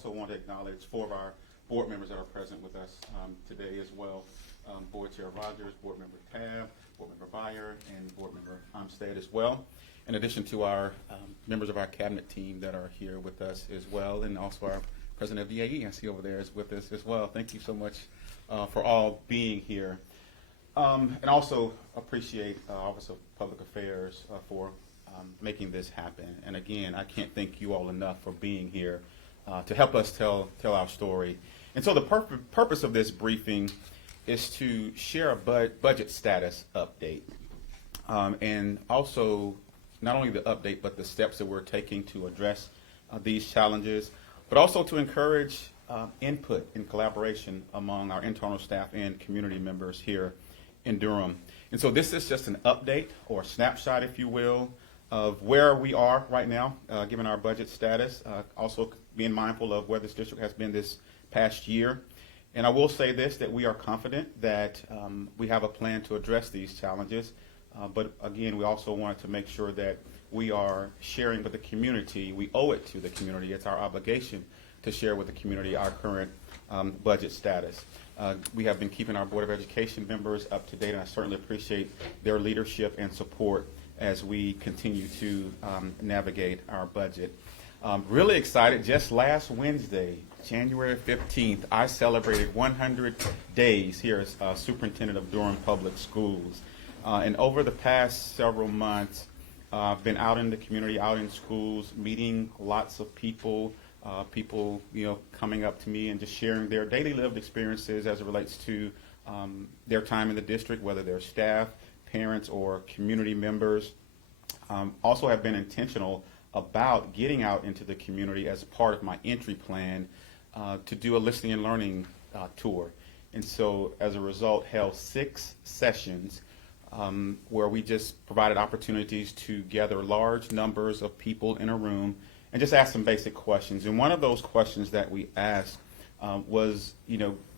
also want to acknowledge 4 of our board members that are present with us today as well. Board Chair Rogers, Board Member Tab, Board Member Beyer, and Board Member Armstead as well. In addition to our members of our cabinet team that are here with us as well, and also our President of DAE, I see over there, is with us as well. Thank you so much for all being here. And also appreciate Office of Public Affairs for making this happen. And again, I can't thank you all enough for being here to help us tell our story. And so the purpose of this briefing is to share a budget status update. And also, not only the update, but the steps that we're taking to address these challenges, but also to encourage input and collaboration among our internal staff and community members here in Durham. And so this is just an update or a snapshot, if you will, of where we are right now, given our budget status, also being mindful of where this district has been this past year. And I will say this, that we are confident that we have a plan to address these challenges. But again, we also wanted to make sure that we are sharing with the community. We owe it to the community. It's our obligation to share with the community our current budget status. We have been keeping our Board of Education members up to date, and I certainly appreciate their leadership and support as we continue to navigate our budget. Really excited. Just last Wednesday, January 15th, I celebrated 100 days here as Superintendent of Durham Public Schools. And over the past several months, I've been out in the community, out in schools, meeting lots of people, coming up to me and just sharing their daily lived experiences as it relates to their time in the district, whether they're staff, parents, or community members. Also have been intentional about getting out into the community as part of my entry plan to do a listening and learning tour. And so as a result, held 6 sessions where we just provided opportunities to gather large numbers of people in a room and just ask some basic questions. And one of those questions that we asked was,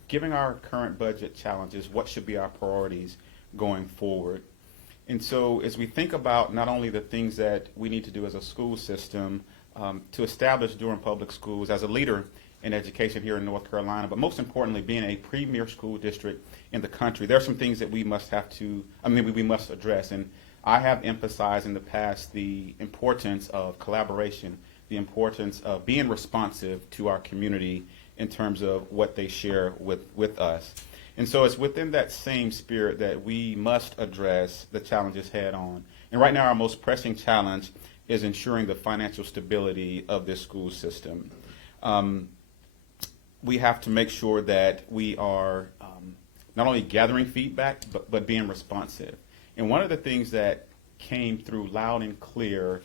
given our current budget challenges, what should be our priorities going forward? And so as we think about not only the things that we need to do as a school system to establish Durham Public Schools as a leader in education here in North Carolina, but most importantly, being a premier school district in the country, there are some things that we must address. And I have emphasized in the past the importance of collaboration, the importance of being responsive to our community in terms of what they share with us. And so it's within that same spirit that we must address the challenges head on. And right now our most pressing challenge is ensuring the financial stability of this school system. We have to make sure that we are not only gathering feedback, but being responsive. And one of the things that came through loud and clear,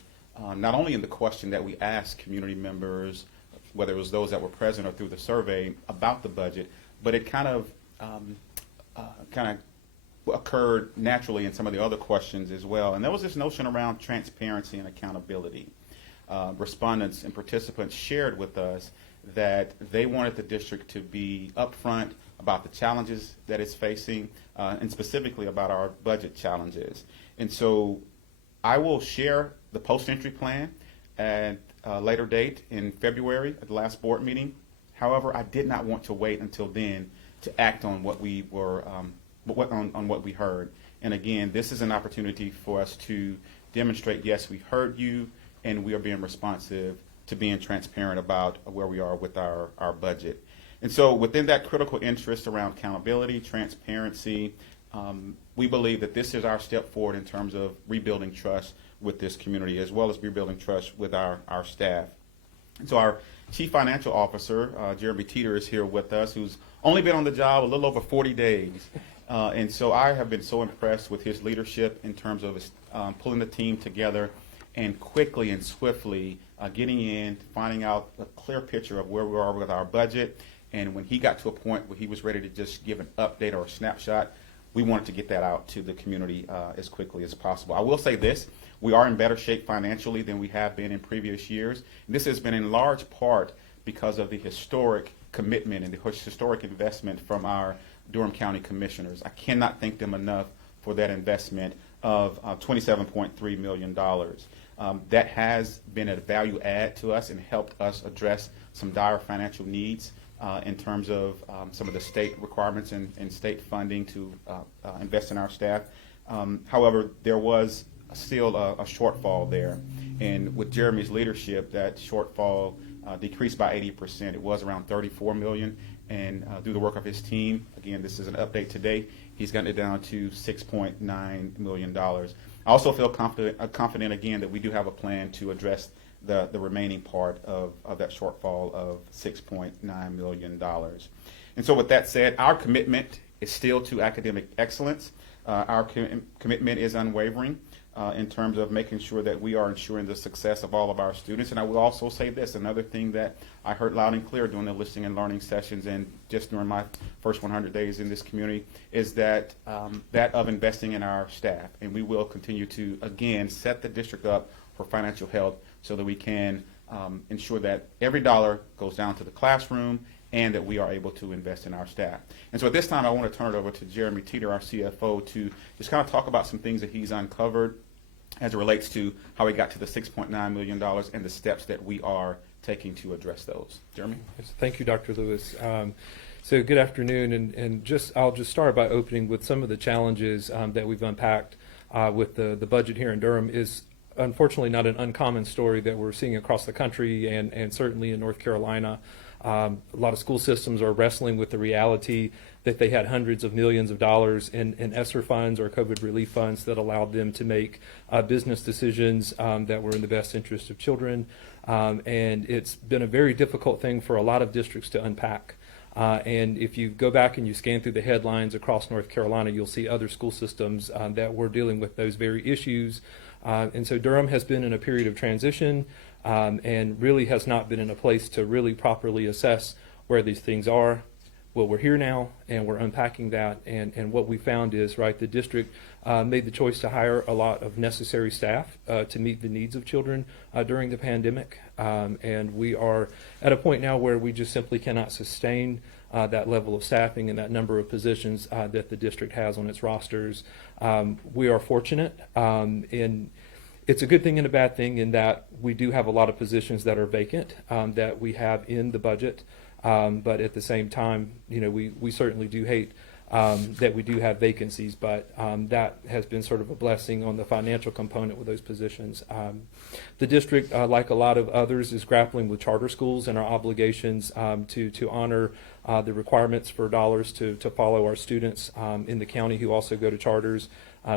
not only in the question that we asked community members, whether it was those that were present or through the survey about the budget, but it kind of occurred naturally in some of the other questions as well. And there was this notion around transparency and accountability. Respondents and participants shared with us that they wanted the district to be upfront about the challenges that it's facing, and specifically about our budget challenges. And so I will share the post-entry plan at a later date in February at the last board meeting. However, I did not want to wait until then to act on what we were on what we heard. And again, this is an opportunity for us to demonstrate, yes, we heard you, and we are being responsive to being transparent about where we are with our budget. And so within that critical interest around accountability, transparency, we believe that this is our step forward in terms of rebuilding trust with this community, as well as rebuilding trust with our staff. And so our Chief Financial Officer, Jeremy Teeter, is here with us, who's only been on the job a little over 40 days. And so I have been so impressed with his leadership in terms of pulling the team together and quickly and swiftly getting in, finding out a clear picture of where we are with our budget. And when he got to a point where he was ready to just give an update or a snapshot, we wanted to get that out to the community as quickly as possible. I will say this, we are in better shape financially than we have been in previous years. And this has been in large part because of the historic commitment and the historic investment from our Durham County Commissioners. I cannot thank them enough for that investment of $27.3 million. That has been a value add to us and helped us address some dire financial needs in terms of some of the state requirements and state funding to invest in our staff. However, there was still a shortfall there. And with Jeremy's leadership, that shortfall decreased by 80%. It was around $34 million. And through the work of his team, again, this is an update today, he's gotten it down to $6.9 million. I also feel confident again that we do have a plan to address the remaining part of that shortfall of $6.9 million. And so with that said, our commitment is still to academic excellence. Our commitment is unwavering in terms of making sure that we are ensuring the success of all of our students. And I will also say this, another thing that I heard loud and clear during the listening and learning sessions and just during my first 100 days in this community is that that of investing in our staff. And we will continue to, again, set the district up for financial health so that we can ensure that every dollar goes down to the classroom and that we are able to invest in our staff. And so at this time, I want to turn it over to Jeremy Teeter, our CFO, to just kind of talk about some things that he's uncovered as it relates to how we got to the $6.9 million and the steps that we are taking to address those. Jeremy? Yes, thank you, Dr. Lewis. So good afternoon, and I'll just start by opening with some of the challenges that we've unpacked with the budget here in Durham. Is unfortunately not an uncommon story that we're seeing across the country and certainly in North Carolina. A lot of school systems are wrestling with the reality that they had hundreds of millions of dollars in ESSER funds or COVID relief funds that allowed them to make business decisions that were in the best interest of children. And it's been a very difficult thing for a lot of districts to unpack. And if you go back and you scan through the headlines across North Carolina, you'll see other school systems that were dealing with those very issues. And so Durham has been in a period of transition and really has not been in a place to really properly assess where these things are. Well, we're here now, and we're unpacking that, and what we found is, right, the district made the choice to hire a lot of necessary staff to meet the needs of children during the pandemic, and we are at a point now where we just simply cannot sustain that level of staffing and that number of positions that the district has on its rosters. We are fortunate in it's a good thing and a bad thing in that we do have a lot of positions that are vacant that we have in the budget. But at the same time, you know, we certainly do hate that we do have vacancies, but that has been sort of a blessing on the financial component with those positions. The district, like a lot of others, is grappling with charter schools and our obligations to honor the requirements for dollars to follow our students in the county who also go to charters.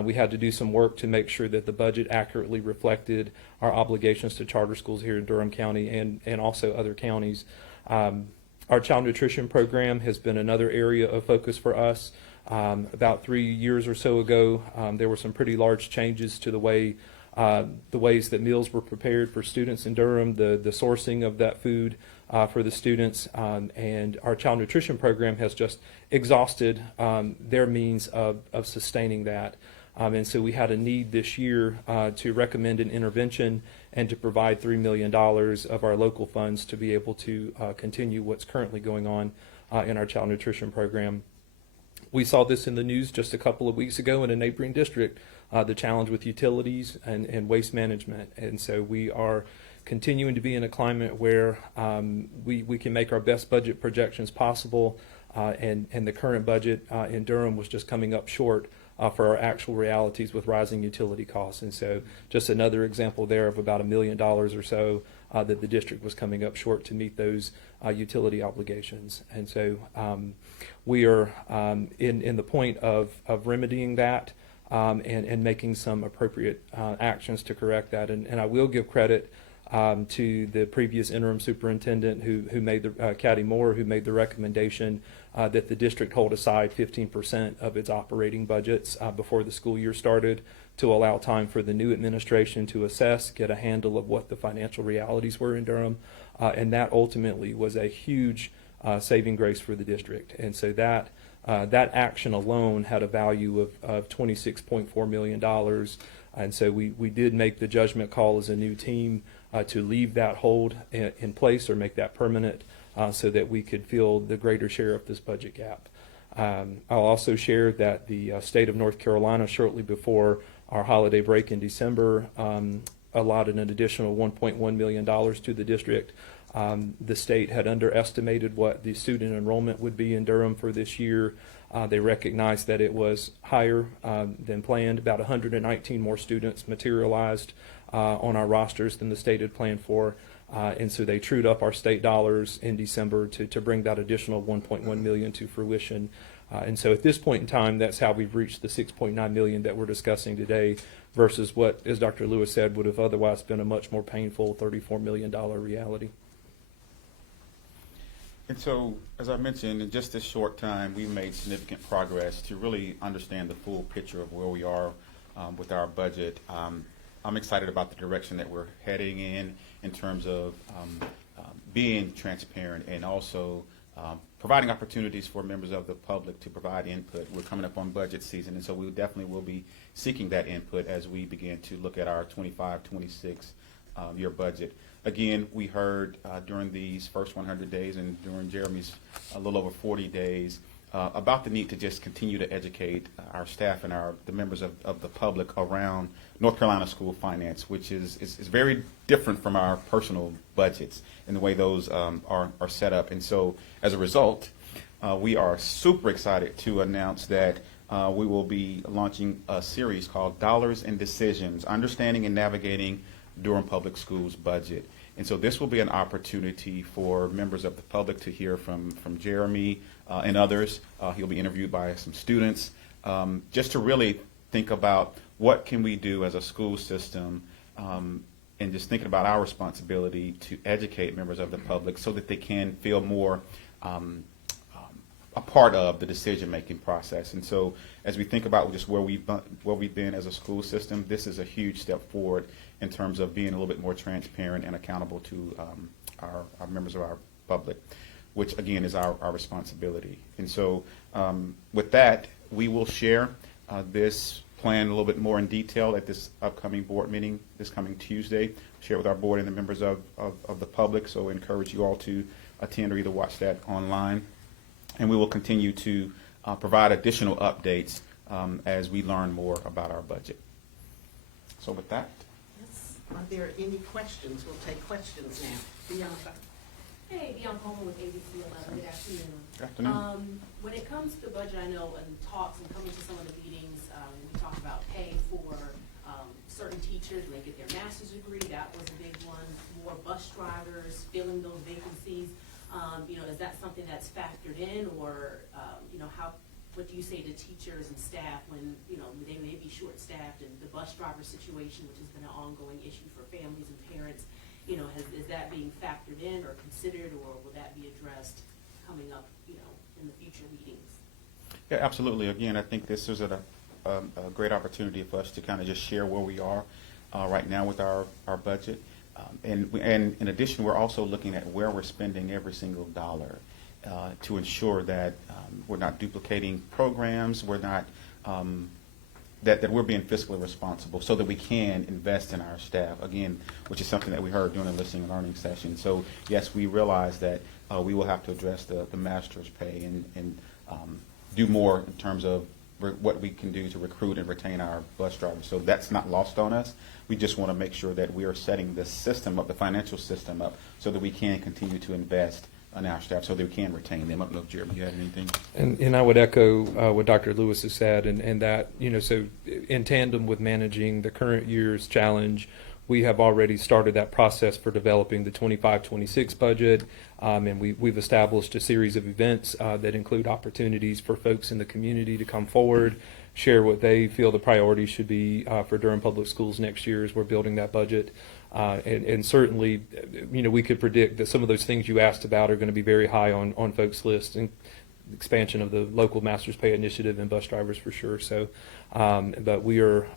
We had to do some work to make sure that the budget accurately reflected our obligations to charter schools here in Durham County and also other counties. Our child nutrition program has been another area of focus for us. About 3 years or so ago, there were some pretty large changes to the ways that meals were prepared for students in Durham, the sourcing of that food for the students, and our child nutrition program has just exhausted their means of sustaining that. And so we had a need this year to recommend an intervention and to provide $3 million of our local funds to be able to continue what's currently going on in our child nutrition program. We saw this in the news just a couple of weeks ago in a neighboring district, the challenge with utilities and waste management. And so we are continuing to be in a climate where we can make our best budget projections possible, and the current budget in Durham was just coming up short for our actual realities with rising utility costs. And so just another example there of about $1 million or so that the district was coming up short to meet those utility obligations. And so we are in the point of remedying that and making some appropriate actions to correct that. And I will give credit to the previous interim superintendent who made the Caddy Moore, who made the recommendation that the district hold aside 15% of its operating budgets before the school year started to allow time for the new administration to assess, get a handle of what the financial realities were in Durham, and that ultimately was a huge saving grace for the district. And so that action alone had a value of $26.4 million. And so we did make the judgment call as a new team to leave that hold in place or make that permanent so that we could fill the greater share of this budget gap. I'll also share that the state of North Carolina, shortly before our holiday break in December, allotted an additional $1.1 million to the district. The state had underestimated what the student enrollment would be in Durham for this year. They recognized that it was higher than planned. About 119 more students materialized on our rosters than the state had planned for. And so they trued up our state dollars in December to bring that additional $1.1 million to fruition. And so at this point in time, that's how we've reached the $6.9 million that we're discussing today versus what, as Dr. Lewis said, would have otherwise been a much more painful $34 million reality. And so, as I mentioned, in just this short time, we've made significant progress to really understand the full picture of where we are with our budget. I'm excited about the direction that we're heading in terms of being transparent and also providing opportunities for members of the public to provide input. We're coming up on budget season, and so we definitely will be seeking that input as we begin to look at our 25-26 year budget. Again, we heard during these first 100 days and during Jeremy's a little over 40 days about the need to just continue to educate our staff and the members of the public around North Carolina school finance, which is very different from our personal budgets and the way those are set up. And so as a result, we are super excited to announce that we will be launching a series called Dollars and Decisions, Understanding and Navigating Durham Public Schools Budget. And so this will be an opportunity for members of the public to hear from Jeremy and others. He'll be interviewed by some students just to really think about what can we do as a school system and just thinking about our responsibility to educate members of the public so that they can feel more a part of the decision-making process. And so as we think about just where we've been as a school system, this is a huge step forward in terms of being a little bit more transparent and accountable to our members of our public, which again is our responsibility. And so with that, we will share this plan a little bit more in detail at this upcoming board meeting this coming Tuesday, share with our board and the members of the public. So I encourage you all to attend or either watch that online. And we will continue to provide additional updates as we learn more about our budget. So with that. Yes. Are there any questions? We'll take questions now. Bianca. Hey, Bianca Coleman with ABC 11. Good afternoon. Good afternoon. When it comes to the budget, I know in talks and coming to some of the meetings, we talked about pay for certain teachers when they get their master's degree. That was a big one. More bus drivers, filling those vacancies. Is that something that's factored in, or what do you say to teachers and staff when they may be short-staffed, and the bus driver situation, which has been an ongoing issue for families and parents, is that being factored in or considered, or will that be addressed coming up, in the future meetings? Yeah, absolutely. Again, I think this is a great opportunity for us to kind of just share where we are right now with our budget. And in addition, we're also looking at where we're spending every single dollar to ensure that we're not duplicating programs, we're not that we're being fiscally responsible, so that we can invest in our staff, again, which is something that we heard during the listening and learning session. So yes, we realize that we will have to address the master's pay and do more in terms of what we can do to recruit and retain our bus drivers. So that's not lost on us. We just want to make sure that we are setting the system up, the financial system up, so that we can continue to invest in our staff so that we can retain them. I don't know if Jeremy, you had anything? And I would echo what Dr. Lewis has said, and that, so in tandem with managing the current year's challenge, we have already started that process for developing the 25-26 budget, and we've established a series of events that include opportunities for folks in the community to come forward, share what they feel the priorities should be for Durham Public Schools next year as we're building that budget. And certainly, we could predict that some of those things you asked about are going to be very high on folks' lists, and expansion of the local master's pay initiative and bus drivers for sure. So, but we are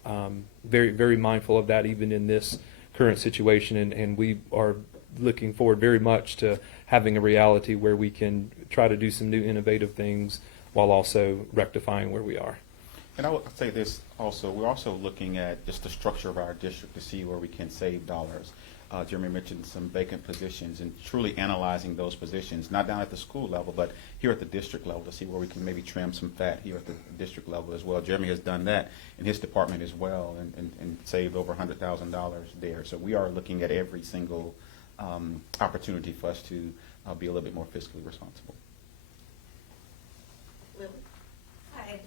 very, very mindful of that even in this current situation, and we are looking forward very much to having a reality where we can try to do some new innovative things while also rectifying where we are. And I would say this also, we're also looking at just the structure of our district to see where we can save dollars. Jeremy mentioned some vacant positions, and truly analyzing those positions, not down at the school level, but here at the district level, to see where we can maybe trim some fat here at the district level as well. Jeremy has done that in his department as well, and saved over $100,000 there. So we are looking at every single opportunity for us to be a little bit more fiscally responsible. Lily? Hi,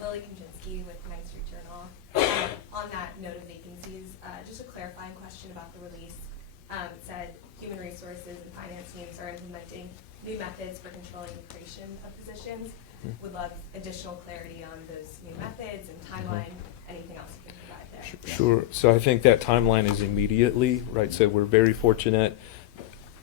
Lily Kaczynski with Ninth Street Journal. On that note of vacancies, just a clarifying question about the release. It said human resources and finance teams are implementing new methods for controlling the creation of positions. Would love additional clarity on those new methods and timeline. Anything else you can provide there? Sure. So I think that timeline is immediately, right? So we're very fortunate.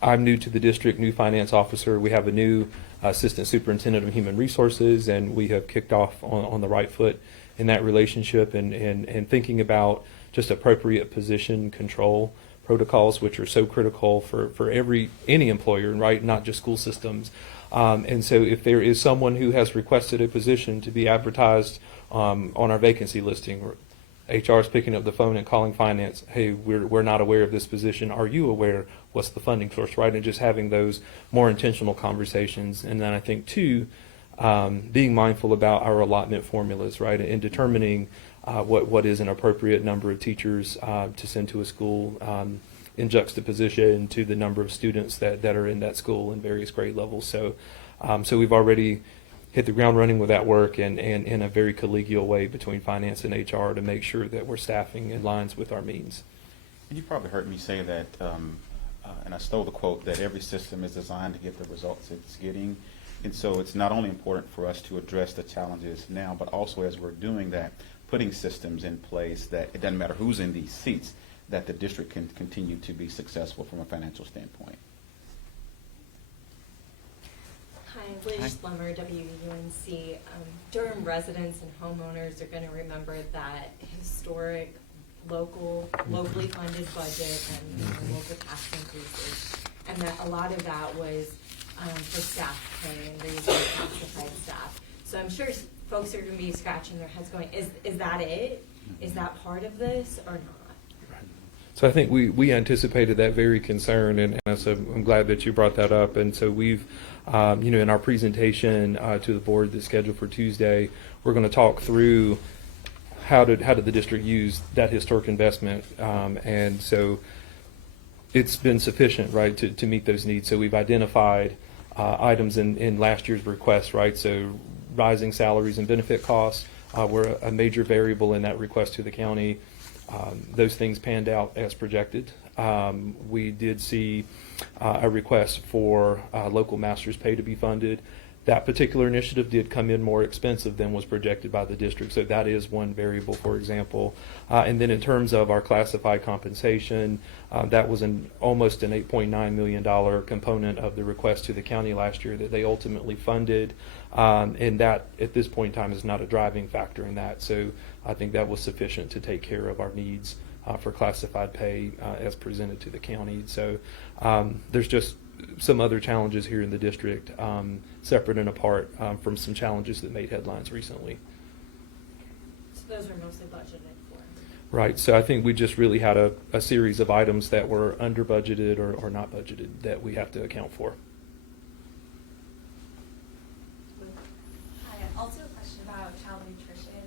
I'm new to the district, new finance officer. We have a new assistant superintendent of human resources, and we have kicked off on the right foot in that relationship and thinking about just appropriate position control protocols, which are so critical for any employer, right? Not just school systems. And so if there is someone who has requested a position to be advertised on our vacancy listing, HR is picking up the phone and calling finance, hey, we're not aware of this position. Are you aware? What's the funding source, right? And just having those more intentional conversations. And then I think, too, being mindful about our allotment formulas, right, and determining what is an appropriate number of teachers to send to a school in juxtaposition to the number of students that are in that school in various grade levels. So we've already hit the ground running with that work and in a very collegial way between finance and HR to make sure that we're staffing in lines with our means. And you probably heard me say that, and I stole the quote, that every system is designed to get the results it's getting. And so it's not only important for us to address the challenges now, but also as we're doing that, putting systems in place that it doesn't matter who's in these seats, that the district can continue to be successful from a financial standpoint. Hi, Liz Plummer, WUNC. Durham residents and homeowners are going to remember that historic locally funded budget and local tax increases, and that a lot of that was for staff pay and raising classified staff. So I'm sure folks are going to be scratching their heads going, is that it? Is that part of this or not? So I think we anticipated that very concern, and so I'm glad that you brought that up. And so we've, in our presentation to the board that's scheduled for Tuesday, we're going to talk through how did the district use that historic investment, and so it's been sufficient, right, to meet those needs. So we've identified items in last year's request, right? So rising salaries and benefit costs were a major variable in that request to the county. Those things panned out as projected. We did see a request for local master's pay to be funded. That particular initiative did come in more expensive than was projected by the district, so that is one variable, for example. And then in terms of our classified compensation, that was almost an $8.9 million component of the request to the county last year that they ultimately funded, and that at this point in time is not a driving factor in that. So I think that was sufficient to take care of our needs for classified pay as presented to the county. So there's just some other challenges here in the district, separate and apart from some challenges that made headlines recently. So those were mostly budgeted for. Right. So I think we just really had a series of items that were under budgeted or not budgeted that we have to account for. Hi, also a question about child nutrition.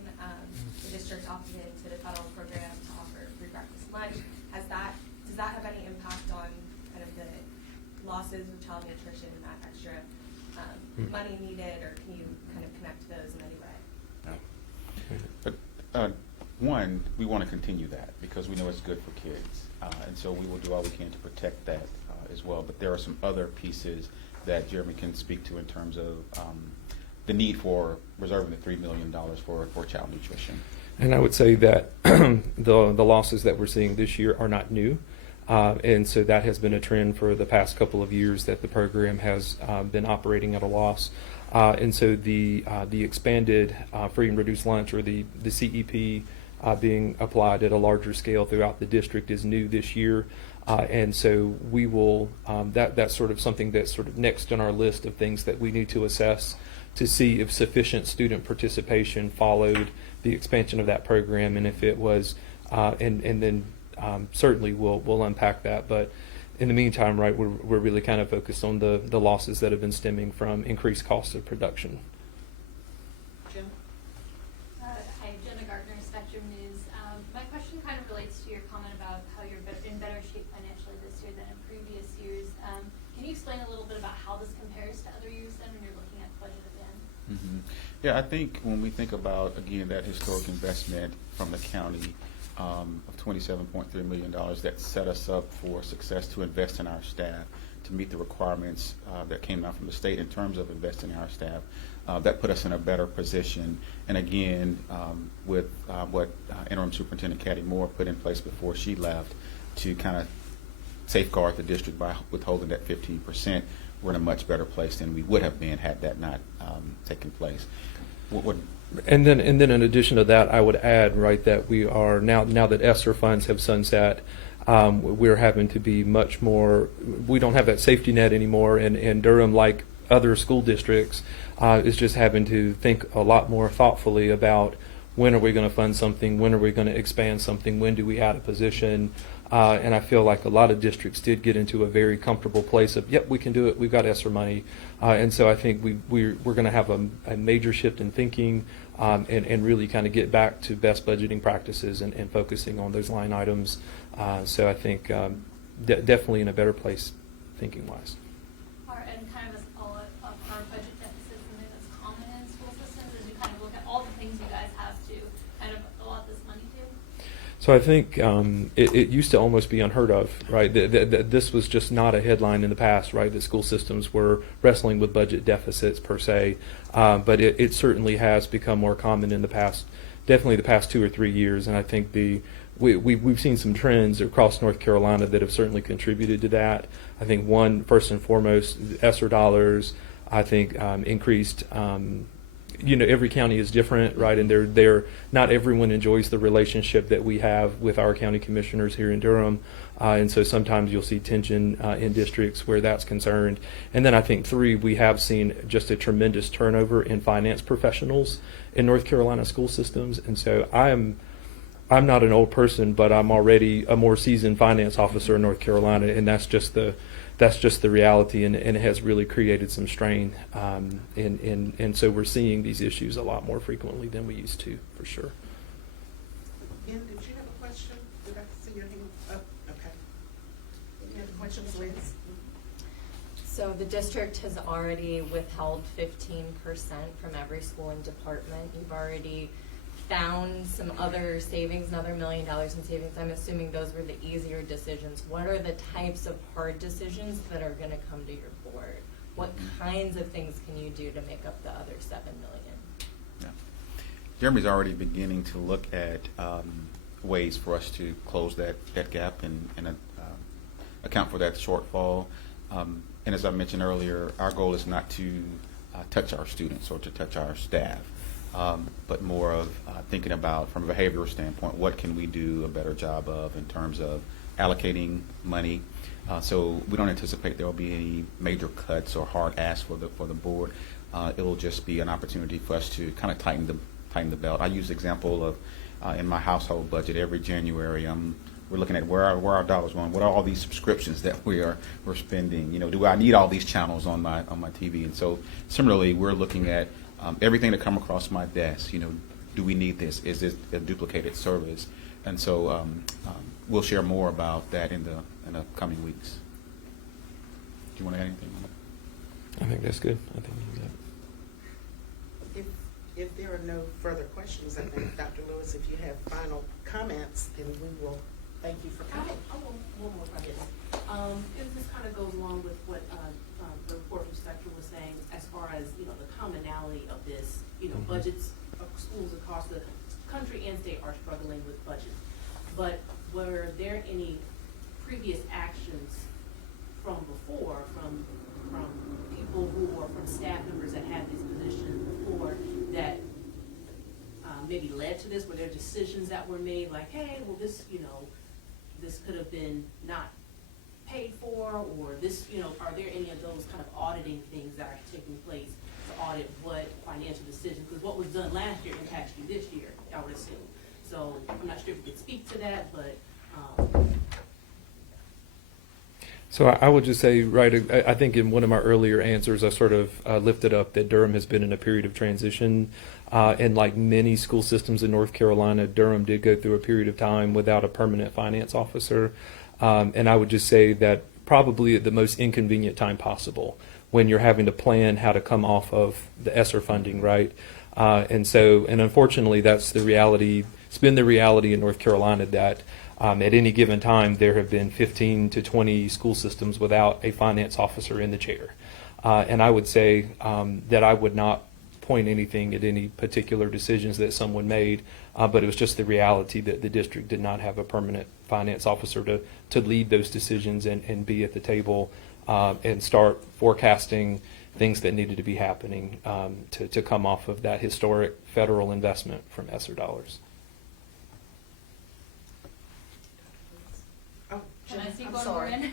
The district opted into the federal program to offer free breakfast and lunch. Does that have any impact on kind of the losses of child nutrition and that extra money needed, or can you kind of connect those in any way? But one, we want to continue that because we know it's good for kids, and so we will do all we can to protect that as well. But there are some other pieces that Jeremy can speak to in terms of the need for reserving the $3 million for child nutrition. And I would say that the losses that we're seeing this year are not new. And so that has been a trend for the past couple of years that the program has been operating at a loss. And so the expanded free and reduced lunch, or the CEP being applied at a larger scale throughout the district, is new this year. And so we will, that's sort of something that's sort of next on our list of things that we need to assess to see if sufficient student participation followed the expansion of that program, and if it was, and then certainly we'll unpack that. But in the meantime, right, we're really kind of focused on the losses that have been stemming from increased costs of production. Jim? Hi, Jenna Gardner, Spectrum News. My question kind of relates to your comment about how you're in better shape financially this year than in previous years. Can you explain a little bit about how this compares to other years then when you're looking at the budget again? Mhm. Yeah, I think when we think about, again, that historic investment from the county of $27.3 million, that set us up for success to invest in our staff, to meet the requirements that came down from the state in terms of investing in our staff. That put us in a better position. And again, with what Interim Superintendent Caddy Moore put in place before she left to kind of safeguard the district by withholding that 15%, we're in a much better place than we would have been had that not taken place. And then in addition to that, I would add, right, that we are now that ESSER funds have sunset, we're having to be much more, we don't have that safety net anymore, and Durham, like other school districts, is just having to think a lot more thoughtfully about when are we going to fund something, when are we going to expand something, when do we add a position. And I feel like a lot of districts did get into a very comfortable place of, yep, we can do it, we've got ESSER money. And so I think we're going to have a major shift in thinking and really kind of get back to best budgeting practices and focusing on those line items. So I think definitely in a better place thinking-wise. And kind of as our budget deficit, something that's common in school systems, as you kind of look at all the things you guys have to kind of allot this money to? So I think it used to almost be unheard of, right? This was just not a headline in the past, right? That school systems were wrestling with budget deficits per se, but it certainly has become more common in the past, definitely the past 2 or 3 years. And I think we've seen some trends across North Carolina that have certainly contributed to that. I think one, first and foremost, ESSER dollars, I think increased. Every county is different, right? And they're not everyone enjoys the relationship that we have with our county commissioners here in Durham. And so sometimes you'll see tension in districts where that's concerned. And then I think 3, we have seen just a tremendous turnover in finance professionals in North Carolina school systems. And so I'm not an old person, but I'm already a more seasoned finance officer in North Carolina, and that's just the reality, and it has really created some strain. And so we're seeing these issues a lot more frequently than we used to, for sure. Ben, did you have a question? Did I see your hand up? Okay. Any other questions, Liz? So the district has already withheld 15% from every school and department. You've already found some other savings, another $1 million in savings. I'm assuming those were the easier decisions. What are the types of hard decisions that are going to come to your board? What kinds of things can you do to make up the other $7 million? Yeah. Jeremy's already beginning to look at ways for us to close that gap and account for that shortfall. And as I mentioned earlier, our goal is not to touch our students or to touch our staff. But more of thinking about, from a behavioral standpoint, what can we do a better job of in terms of allocating money. So we don't anticipate there will be any major cuts or hard asks for the board. It will just be an opportunity for us to kind of tighten the belt. I use the example of in my household budget every January. We're looking at where our dollars going. What are all these subscriptions that we're spending? Do I need all these channels on my TV? And so similarly, we're looking at everything that come across my desk. Do we need this? Is this a duplicated service? And so we'll share more about that in the coming weeks. Do you want to add anything on that? I think that's good. I think you got it. If there are no further questions, I think, Dr. Lewis, if you have final comments, then we will thank you for coming. I will one more question. This kind of goes along with what the report from Spectrum was saying, as far as the commonality of this. Budgets of schools across the country and state are struggling with budgets. But were there any previous actions from before, from people who, or from staff members that had this position before, that maybe led to this? Were there decisions that were made, like, hey, well, this could have been not paid for, or this, are there any of those kind of auditing things that are taking place to audit what financial decisions? Because what was done last year impacts you this year, I would assume. So I'm not sure if you could speak to that, but So I would just say, right, I think in one of my earlier answers, I sort of lifted up that Durham has been in a period of transition. And like many school systems in North Carolina, Durham did go through a period of time without a permanent finance officer. And I would just say that probably at the most inconvenient time possible, when you're having to plan how to come off of the ESSER funding, right? And unfortunately, that's the reality. It's been the reality in North Carolina that at any given time, there have been 15 to 20 school systems without a finance officer in the chair. And I would say that I would not point anything at any particular decisions that someone made, but it was just the reality that the district did not have a permanent finance officer to lead those decisions and be at the table and start forecasting things that needed to be happening to come off of that historic federal investment from ESSER dollars. Oh, Can I see I'm one sorry. more in?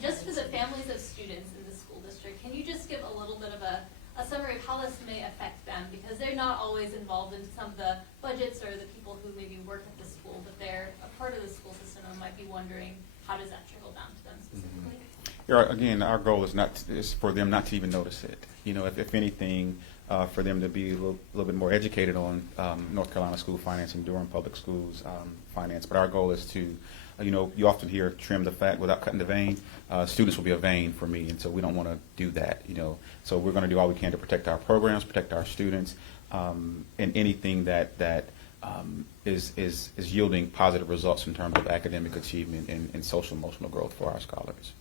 Just for the families of students in the school district, can you just give a little bit of a summary of how this may affect them? Because they're not always involved in some of the budgets or the people who maybe work at the school, but they're a part of the school system and might be wondering, how does that trickle down to them specifically? Yeah, again, our goal is for them not to even notice it. You know, if anything, for them to be a little bit more educated on North Carolina school finance and Durham Public Schools finance. But our goal is to, you know, you often hear trim the fat without cutting the vein. Students will be a vein for me, and so we don't want to do that, you know. So we're going to do all we can to protect our programs, protect our students, and anything that is yielding positive results in terms of academic achievement and social emotional growth for our scholars.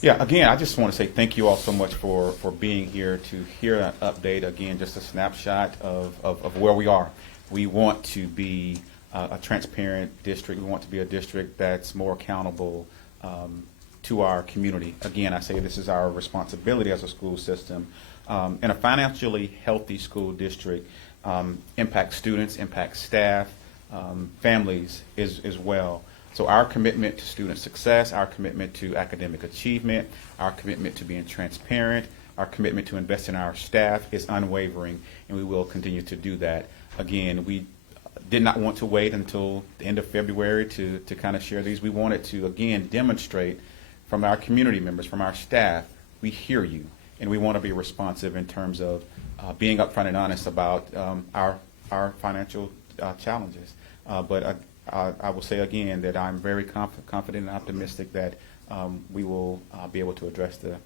Yeah, again, I just want to say thank you all so much for being here to hear that update. Again, just a snapshot of where we are. We want to be a transparent district. We want to be a district that's more accountable to our community. Again, I say this is our responsibility as a school system. And a financially healthy school district impacts students, impacts staff, families as well. So our commitment to student success, our commitment to academic achievement, our commitment to being transparent, our commitment to invest in our staff is unwavering, and we will continue to do that. Again, we did not want to wait until the end of February to kind of share these. We wanted to, again, demonstrate from our community members, from our staff, we hear you, and we want to be responsive in terms of being upfront and honest about our financial challenges. But I will say again that I'm very confident and optimistic that we will be able to address the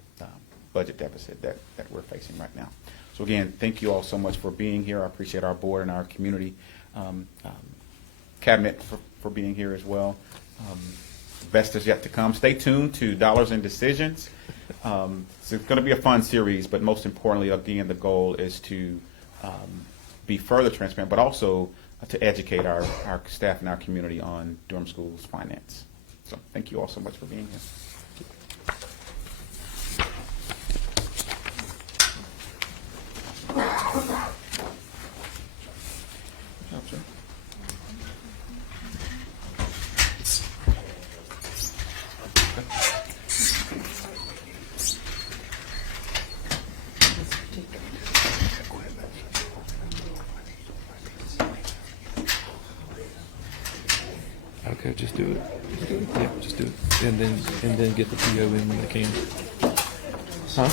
budget deficit that we're facing right now. So again, thank you all so much for being here. I appreciate our board and our community cabinet for being here as well. Best is yet to come. Stay tuned to Dollars and Decisions. So it's going to be a fun series, but most importantly, again, the goal is to be further transparent, but also to educate our staff and our community on Durham Schools finance. So thank you all so much for being here. Good job, sir. Okay, just do it. Yeah, just do it. And then get the PO in when they can. Huh?